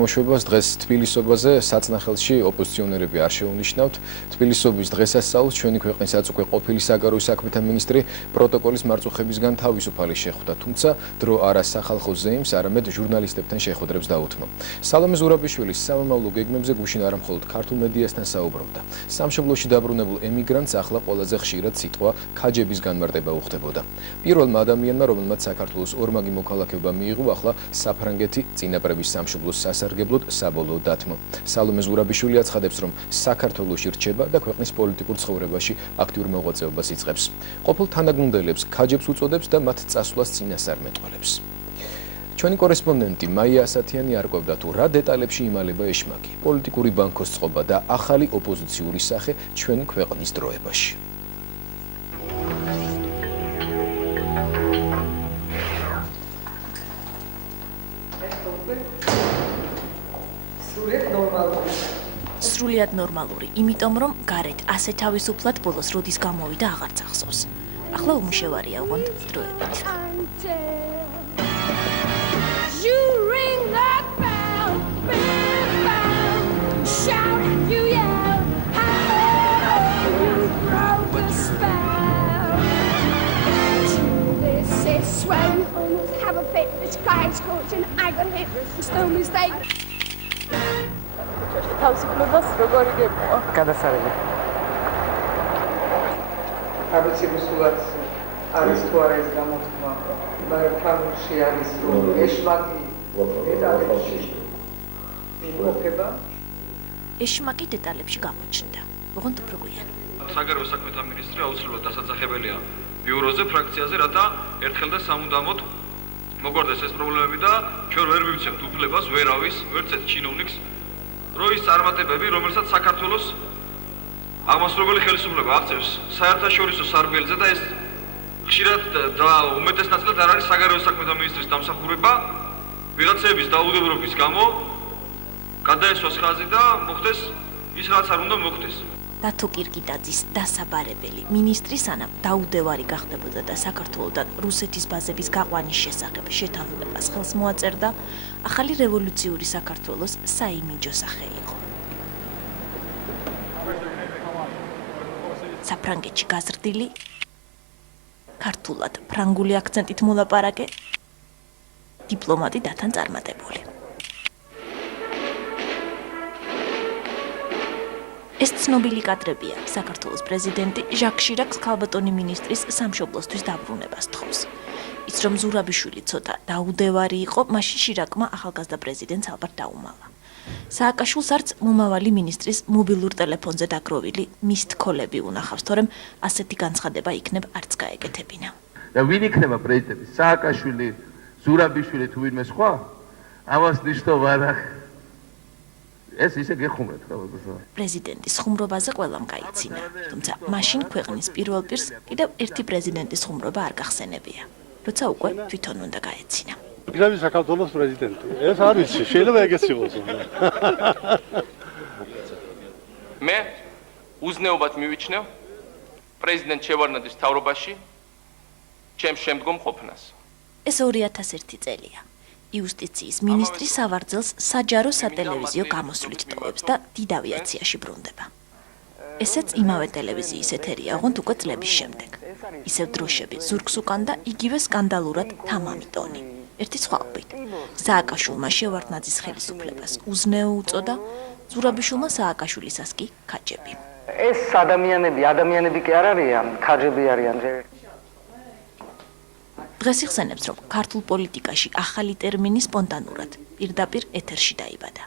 მოშვებას დღეს თბილისობაზე საწნახელში ოპოზიციონერები არ შეუნიშნავთ. თბილისობის დღესასწაულს ჩვენი ქვეყნის აწუხე ყოფილი საგარეო საქმეთა მინისტრი პროტოკოლის მარწუხებისგან თავისუფალი შეხვდა, თუმცა დრო არა სახალხო ზეიმს, არამედ ჟურნალისტებთან შეხვედრებს დაუთმო. სალომე ზურაბიშვილის სამომავლო გეგმებზე გუშინ არა მხოლოდ ქართულ მედიასთან საუბრობდა. სამშობლოში დაბრუნებულ ემიგრანტს ახლა ყველაზე ხშირად სიტყვა ქაჯების განმარტება უხდებოდა. პირველმა ადამიანმა, რომელმაც საქართველოს ორმაგი მოქალაქეობა მიიღო, ახლა საფრანგეთი წინაპრების სამშობლოს სასარგებლოდ საბოლოო დათმო. სალომე ზურაბიშვილი აცხადებს, რომ საქართველოში რჩება და ქვეყნის პოლიტიკურ ცხოვრებაში აქტიურ მოღვაწეობას იწყებს. ყოფილ თანაგუნდელებს ქაჯებს უწოდებს და მათ წასვლას წინასწარ მეტყველებს. ჩვენი კორესპონდენტი მაია ასათიანი არ ყვევდა თუ რა დეტალებში იმალება ეშმაკი, პოლიტიკური ბანკოს წყობა და ახალი ოპოზიციური სახე ჩვენი ქვეყნის დროებაში. სრულიად ნორმალური, იმიტომ რომ გარეთ ასე თავისუფლად ბოლოს როდის გამოვიდა აღარც ახსოვს. ახლა უმუშევარია უღონდ დროებით. თავისუფლებას როგორი გეპოვა? გადასარევი. არც იმისულად არის თუ არა ეს გამოთქმა, მაგრამ ფამილში არის რომ ეშმაკი დეტალებში იმყოფება. ეშმაკი დეტალებში გამოჩნდა. ოღონდ უფრო გვიან. საგარეო საქმეთა მინისტრი აუცილებლად დასაძახებელია ბიუროზე, ფრაქციაზე, რათა ერთხელ და სამუდამოდ მოგვარდეს ეს პრობლემები და ჩვენ ვერ მივცემთ უფლებას ვერავის, ვერც ერთ ჩინოვნიკს როის წარმატებები, რომელსაც საქართველოს აღმასრულებელი ხელისუფლება აღწევს საერთაშორისო სარბიელზე და ეს ხშირად და უმეტეს ნაწილად არ არის საგარეო საქმეთა მინისტრის დამსახურება, ვიღაცების დაუდევრობის გამო გადაესვას ხაზი და მოხდეს ის, რაც არ უნდა მოხდეს. დათო კირკიტაძის დასაბარებელი მინისტრი სანამ დაუდევარი გახდებოდა და საქართველოდან რუსეთის ბაზების გაყვანის შესახებ შეთანხმებას ხელს მოაწერდა, ახალი რევოლუციური საქართველოს საიმიჯო სახე იყო. საფრანგეთში გაზრდილი, ქართულად ფრანგული აქცენტით მოლაპარაკე, დიპლომატი დათან წარმატებული. ეს ცნობილი კადრებია, საქართველოს პრეზიდენტი ჟაკ შირაკს ქალბატონი მინისტრის სამშობლოსთვის დაბრუნებას თხოვს. ის რომ ზურაბიშვილი ცოტა დაუდევარი იყო, მაშინ შირაკმა ახალგაზრდა პრეზიდენტს ალბათ დაუმალა. სააკაშვილს არც მომავალი მინისტრის მობილურ ტელეფონზე დაგროვილი მისთქოლები უნახავს, თორემ ასეთი განცხადება იქნებ არც გაეკეთებინა. და ვინ იქნება პრეზიდენტი? სააკაშვილი, ზურაბიშვილი თუ ვინმე სხვა? ამას ნიშნავს არა. ეს ისე გეხუმრეთ ხოლმე. პრეზიდენტის ხუმრობაზე ყველამ გაიცინა, თუმცა მაშინ ქვეყნის პირველ პირს კიდევ ერთი პრეზიდენტის ხუმრობა არ გახსენებია, როცა უკვე თვითონ უნდა გაეცინა. გრაბი საქართველოს პრეზიდენტი. ეს არ ვიცი, შეიძლება ეგეც იყოს. მე უზნეობად მივიჩნევ პრეზიდენტ შევარდნაძის მთავრობაში ჩემს შემდგომ ყოფნას. ეს 2001 წელია. იუსტიციის მინისტრი სავარძელს საჯარო სატელევიზიო გამოსვლით ტოვებს და დიდ ავიაციაში ბრუნდება. ესეც იმავე ტელევიზიის ეთერია, ოღონდ უკვე წლების შემდეგ. ისევ დროშები ზურგს უკან და იგივე სკანდალურად თამამი ტონი. ერთი სხვაობით. სააკაშვილმა შევარდნაძის ხელისუფლებას უზნეო უწოდა, ზურაბიშვილმა სააკაშვილისას კი ქაჯები. ეს ადამიანები კი არ არიან, ქაჯები არიან. დღეს იხსენებს, რომ ქართულ პოლიტიკაში ახალი ტერმინი სპონტანურად, პირდაპირ ეთერში დაიბადა.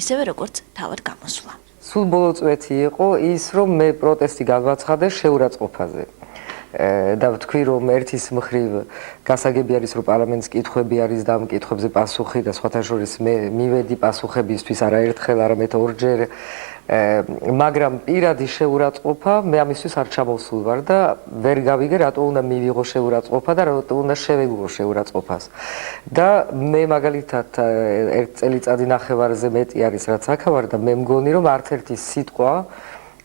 ისევე როგორც თავად გამოსვლა. სულ ბოლო წვეთი იყო ის, რომ მე პროტესტი განვაცხადე შეურაცხყოფაზე. და ვთქვი, რომ ერთის მხრივ გასაგები არის, რომ პარლამენტს კითხვები არის და ამ კითხვებზე პასუხი და სხვათა შორის მე მივედი პასუხებისთვის არაერთხელ, არამედ ორჯერ. მაგრამ პირადი შეურაცხყოფა მე ამისთვის არ ჩამოვსულ ვარ და ვერ გავიგე რატო უნდა მივიღო შეურაცხყოფა და რატო უნდა შევეგურო შეურაცხყოფას. და მე მაგალითად ერთ წელიწადი ნახევარზე მეტი არის რაც აქ ვარ და მე მგონი რომ არც ერთი სიტყვა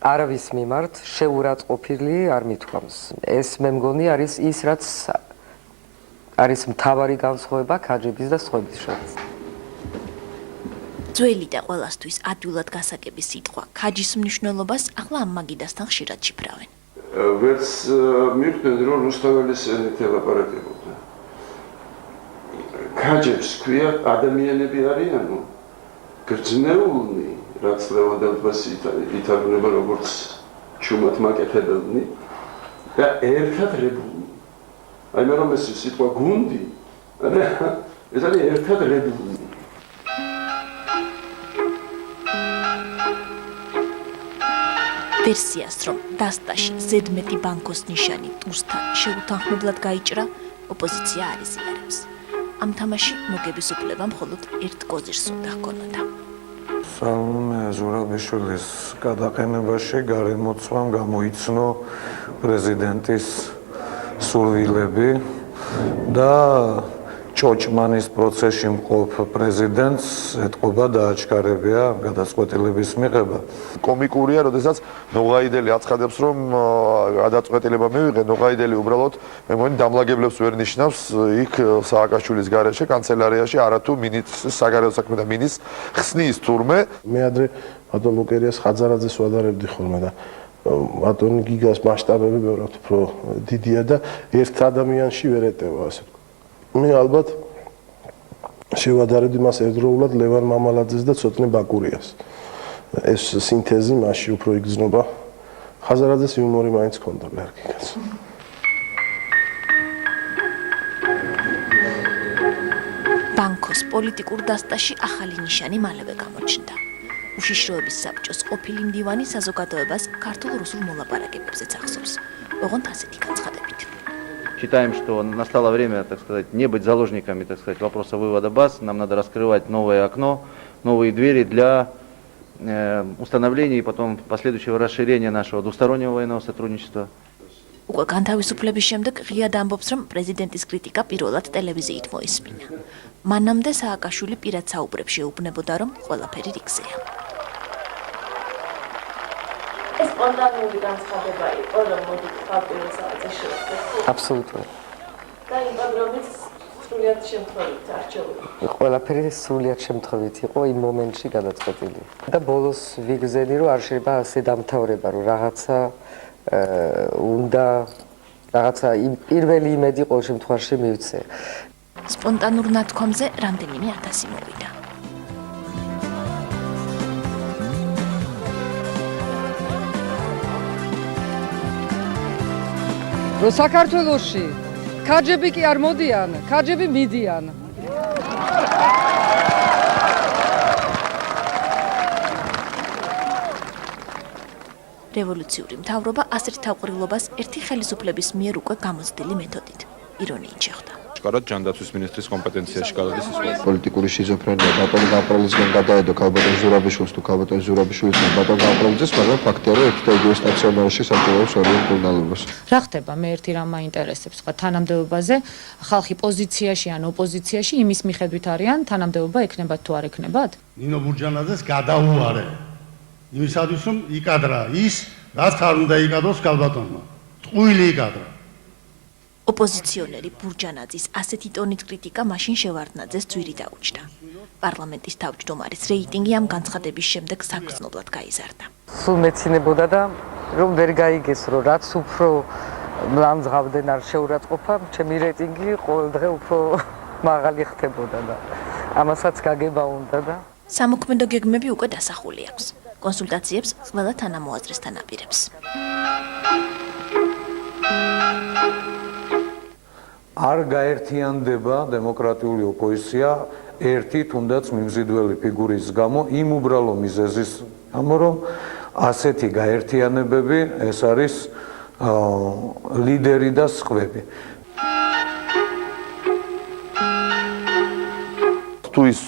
არავის მიმართ შეურაცხყოფილი არ მithქვამს. ეს მე მგონი არის ის რაც არის მთავარი განსხვავება ქაჯების და სხვების შორის. ძველი და ყველასთვის ადვილად გასაგების სიტყვა ქაჯის მნიშვნელობას ახლა ამ მაგიდასთან ხშირად შიფრავენ. ვერც მივხვდნენ, რომ რუსთაველის ენით ელაპარაკებოდა. ქაჯებს ქვია ადამიანები არიანო, გრძნეულნი, რაც ლევანდელს ითარგმნება როგორც ჩუმად მაკეთებელნი და ერთად რებულნი. აი მე რომ ეს სიტყვა გუნდი, ეს არის ერთად რებულნი. ვერსიას, რომ დასტაში ზედმეტი ბანკოს ნიშანი ტურსთან შეუთანხმებლად გაიჭრა, ოპოზიცია არ იზიარებს. ამ თამაში მოგების უფლება მხოლოდ ერთ კოზირს უნდა ჰქონოდა. სალომე ზურაბიშვილის გადაყენებაში გარემოცვამ გამოიცნო პრეზიდენტის სურვილები და ჭოჭმანის პროცესში მყოფ პრეზიდენტს ეთყობა დააჩქარებია გადაწყვეტილების მიღება. კომიკურია, როდესაც ნოღაიდელი აცხადებს, რომ გადაწყვეტილება მივიღე, ნოღაიდელი უბრალოდ მე მგონი დამლაგებლებს ვერ ნიშნავს იქ სააკაშვილის გარეშე კანცელარიაში, არათუ მინისტრის საგარეო საქმეთა მინისტრს ხსნის თურმე. მე ადრე ბატონ ლუკერიას ხაძარაძეს ვადარებდი ხოლმე და ბატონ გიგას მასშტაბები ბევრად უფრო დიდია და ერთ ადამიანში ვერ ეტევა ასე ვთქვათ. მე ალბათ შევადარებდი მას ერთდროულად ლევან მამალაძეს და ცოტნე ბაკურიას. ეს სინთეზი მასში უფრო იგრძნობა. ხაზარაძეს იუმორი მაინც ჰქონდა კარგი კაცო. ბანკოს პოლიტიკურ დასტაში ახალი ნიშანი მალევე გამოჩნდა. უშიშროების საბჭოს ყოფილი მდივანი საზოგადოებას ქართულ-რუსულ მოლაპარაკებებზეც ახსოვს. ოღონდ ასეთი განცხადებით. Считаем, что настало время, так сказать, не быть заложниками, так сказать, вопроса вывода баз. Нам надо раскрывать новое окно, новые двери для установления и потом последующего расширения нашего двустороннего военного сотрудничества. უკვე განთავისუფლების შემდეგ ღიად ამბობს, რომ პრეზიდენტის კრიტიკა პირველად ტელევიზიით მოისმინა. მანამდე სააკაშვილი პირად საუბრებს შეუბნებოდა, რომ ყველაფერი რიგზეა. ეს სპონტანური განცხადება იყო, რომ მოდით ხალხური საათზე შევხვდეთ. აბსოლუტურად. და იმ პროგრამის სრულიად შემთხვევით არჩეული. ყველაფერი სრულიად შემთხვევით იყო იმ მომენტში გადაწყვეტილი. და ბოლოს ვიგრძელი, რომ არ შეიძლება ასე დამთავრება, რომ რაღაცა უნდა რაღაცა პირველი იმედი ყოველ შემთხვევაში მივცე. სპონტანურ ნათქვამზე რამდენიმე ათასი მოვიდა. რომ საქართველოში ქაჯები კი არ მოდიან, ქაჯები მიდიან. რევოლუციური მთავრობა ასეთ თავყრილობას ერთი ხელისუფლების მიერ უკვე გამოცდილი მეთოდით ირონიით შეხვდა. შკარად ჯანდაცვის მინისტრის კომპეტენციაში გადადის ის პოლიტიკური შიზოფრენია ბატონ გამყრელისგან გადაედო ქალბატონ ზურაბიშვილს თუ ქალბატონ ზურაბიშვილისგან ბატონ გამყრელიძეს, მაგრამ ფაქტია, რომ ერთი და იგივე სტაციონარში საჭიროებს ორივე მკურნალობას. რა ხდება, მე ერთი რამ მაინტერესებს, ხა თანამდებობაზე ხალხი პოზიციაში ან ოპოზიციაში იმის მიხედვით არიან, თანამდებობა ექნებათ თუ არ ექნებათ? ნინო ბურჯანაძეს გადაუვარე. იმისათვის რომ იკადრა ის, რაც არ უნდა იკადროს ქალბატონმა. ტყუილი იკადრა. ოპოზიციონერი ბურჯანაძის ასეთი ტონით კრიტიკა მაშინ შევარდნაძეს ძვირი დაუჭდა. პარლამენტის თავმჯდომარის რეიტინგი ამ განცხადების შემდეგ საგრძნობლად გაიზარდა. სულ მეცინებოდა და რომ ვერ გაიგეს, რომ რაც უფრო მლამძღავდნენ არ შეურაცხყოფა, ჩემი რეიტინგი ყოველდღე უფრო მაღალი ხდებოდა და ამასაც გაგება უნდა და სამოქმედო გეგმები უკვე დასახული აქვს. კონსულტაციებს ყველა თანამოაზრესთან აპირებს. არ გაერთიანდება დემოკრატიული ოპოზიცია ერთი თუნდაც მიმზიდველი ფიგურის გამო იმ უბრალო მიზეზის გამო, რომ ასეთი გაერთიანებები ეს არის ლიდერი და სხვები. თუ ის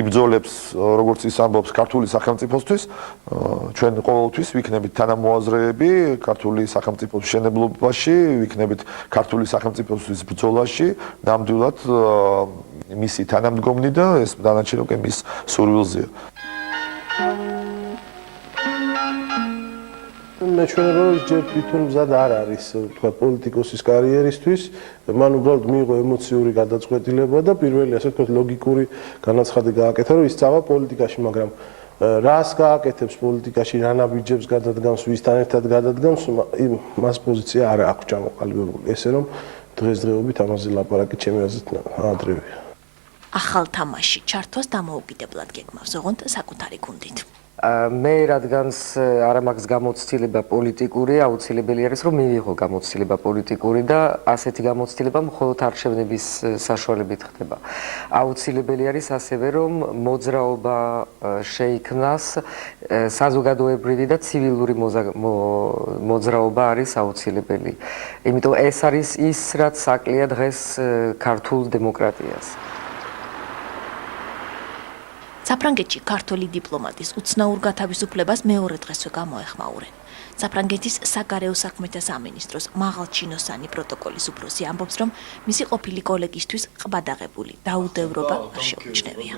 იბრძოლებს, როგორც ის ამბობს, ქართული სახელმწიფოსთვის, ჩვენ ყოველთვის ვიქნებით თანამოაზრეები ქართული სახელმწიფოს მშენებლობაში, ვიქნებით ქართული სახელმწიფოსთვის ბრძოლაში, ნამდვილად მისი თანამდგომნი და ეს დანარჩენი უკვე მის სურვილზეა. მეჩვენება რომ ჯერ თვითონ მზად არ არის თქვა პოლიტიკოსის კარიერისთვის, მან უბრალოდ მიიღო ემოციური გადაწყვეტილება და პირველი ასე ვთქვათ ლოგიკური განაცხადი გააკეთა რომ ისწავლა პოლიტიკაში, მაგრამ რას გააკეთებს პოლიტიკაში, რა ნაბიჯებს გადადგამს, ვისთან ერთად გადადგამს, მას პოზიცია არ აქვს ჩამოყალიბებული. ესე რომ დღესდღეობით ამაზე ლაპარაკი ჩემი აზრით ადრევია. ახალ თამაში ჩართვას დამოუკიდებლად გეგმავს ოღონდ საკუთარი გუნდით. მე რადგანს არა მაქვს გამოცდილება პოლიტიკური, აუცილებელი არის რომ მივიღო გამოცდილება პოლიტიკური და ასეთი გამოცდილება მხოლოდ არჩევნების საშუალებით ხდება. აუცილებელი არის ასევე რომ მოძრაობა შეიქმნას, საზოგადოებრივი და ცივილური მოძრაობა არის აუცილებელი. იმიტომ ეს არის ის, რაც აკლია დღეს ქართულ დემოკრატიას. საფრანგეთში ქართული დიპლომატის უცნაურ გათავისუფლებას მეორე დღესვე გამოეხმაურენ. საფრანგეთის საგარეო საქმეთა სამინისტროს მაღალჩინოსანი პროტოკოლის უფროსი ამბობს, რომ მისი ყოფილი კოლეგისთვის ყბადაღებული დაუდევრობა არ შეუმჩნევია.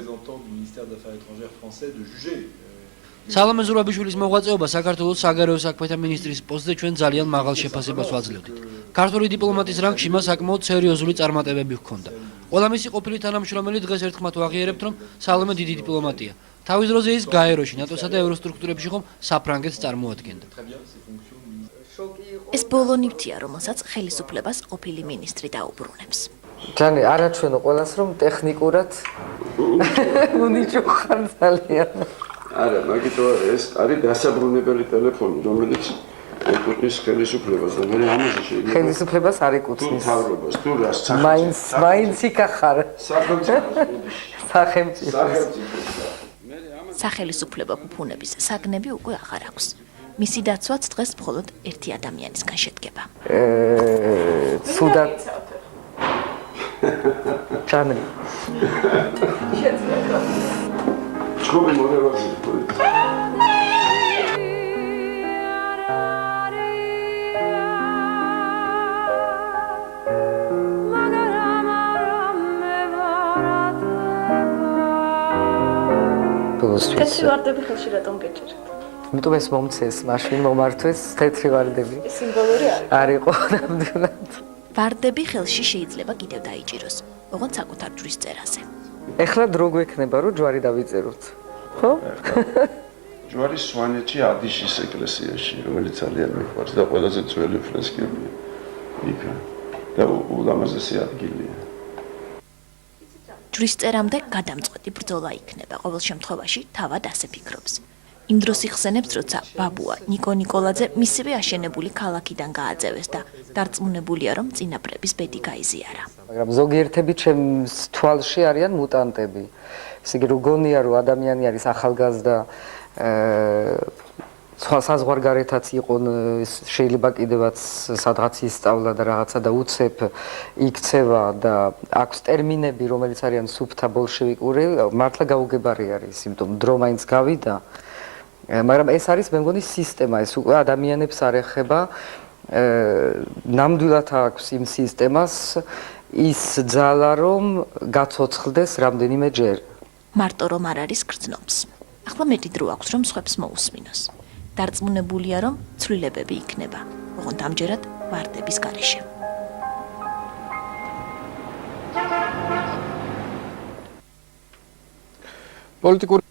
სალომე ზურაბიშვილის მოღვაწეობა საქართველოს საგარეო საქმეთა მინისტრის პოსტზე ჩვენ ძალიან მაღალ შეფასებას ვაძლევდით. ქართული დიპლომატის რანგში მას საკმაოდ სერიოზული წარმატებები ჰქონდა. ყველა მისი ყოფილი თანამშრომელი დღეს ერთხმად ვაღიარებთ, რომ სალომე დიდი დიპლომატია. თავის დროზე ის გაეროში, ნატოსა და ევროსტრუქტურებში ხომ საფრანგეთს წარმოადგენდა. ეს ბოლო ნივთია, რომელსაც ხელისუფლებას ყოფილი მინისტრი დაუბრუნებს. ჯანი, არაჩვენო ყველას, რომ ტექნიკურად უნიჭუხარ ძალიან. არა, მაგითო არა, ეს არის დასაბრუნებელი ტელეფონი, რომელიც ეკუთვნის ხელისუფლებას და მე ამაზე შეიძლება ხელისუფლებას არ ეკუთვნის. თუ მთავრობას, თუ რას მაინც იქახარ. სახელმწიფო. სახელისუფლება ფუფუნების საგნები უკვე აღარ აქვს. მისი დაცვაც დღეს მხოლოდ ერთი ადამიანისგან შედგება. ცუდად ჩანრი. ჩხუბი მორევაზი თეთრი ვარდები ხელში რატომ გეჭირეთ? იმიტომ ეს მომცეს, მაშინ მომართვეს თეთრი ვარდები. სიმბოლური არის. არ იყო ნამდვილად. ვარდები ხელში შეიძლება კიდევ დაიჭიროს, ოღონდ საკუთარ ჯვრის წერაზე. ეხლა დრო გვექნება, რომ ჯვარი დავიწეროთ. ხო? ჯვარი სვანეთში ადიშის ეკლესიაში, რომელიც ძალიან მიყვარს და ყველაზე ძველი ფრესკებია. იქ და ულამაზესი ადგილია. ჯვრის წერამდე გადამწყვეტი ბრძოლა იქნება, ყოველ შემთხვევაში თავად ასე ფიქრობს. იმ დროს იხსენებს, როცა ბაბუა ნიკო ნიკოლაძე მისივე აშენებული ქალაქიდან გააძევეს და დარწმუნებულია, რომ წინაპრების ბედი გაიზიარა. მაგრამ ზოგიერთები ჩემს თვალში არიან მუტანტები. ესე იგი, გონია, რომ ადამიანი არის ახალგაზრდა, სხვა საზღვარგარეთაც იყონ, შეიძლება კიდევაც სადღაც ისწავლა და რაღაცა და უცებ იქცევა და აქვს ტერმინები, რომელიც არიან სუფთა ბოლშევიკური, მართლა გაუგებარი არის, იმიტომ დრო მაინც გავიდა. მაგრამ ეს არის, მე მგონი, სისტემა, ეს უკვე ადამიანებს არ ეხება. ნამდვილად აქვს იმ სისტემას ის ძალა, რომ გაცოცხლდეს რამდენიმე ჯერ. მარტო რომ არ არის გრძნობს. ახლა მეტი დრო აქვს, რომ სხვებს მოусმინოს. დარწმუნებულია, რომ ცვლილებები იქნება, ოღონდ ამჯერად ვარდების გარეშე. პოლიტიკური